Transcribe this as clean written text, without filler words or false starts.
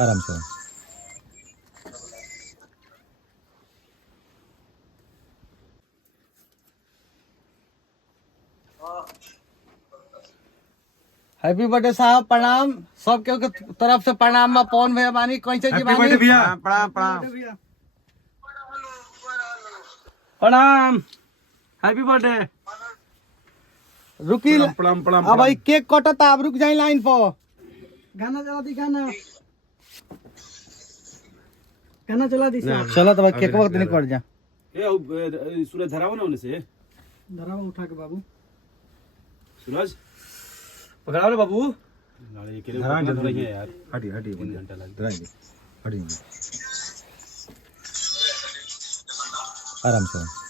आराम से। Happy birthday साहब, प्रणाम सबके तरफ से प्रणाम। में पवन भैया बानी कैसे जी बानी प्रणाम प्रणाम प्रणाम। Happy birthday. रुकी प्रणाम प्रणाम। अब भाई केक कटता, आप रुक जाए लाइन पर। गाना चला दी, गाना गाना चला दी। चलो तो भाई केक वक्त नहीं पड़ जा। ए सूरज धराओ ना उन्हें से। धरावा उठा के बाबू। सूरज पकड़ाओ रे बाबू। नाले के लिए यार। हटी हटी घंटा लग धराएंगे, हटी आराम से।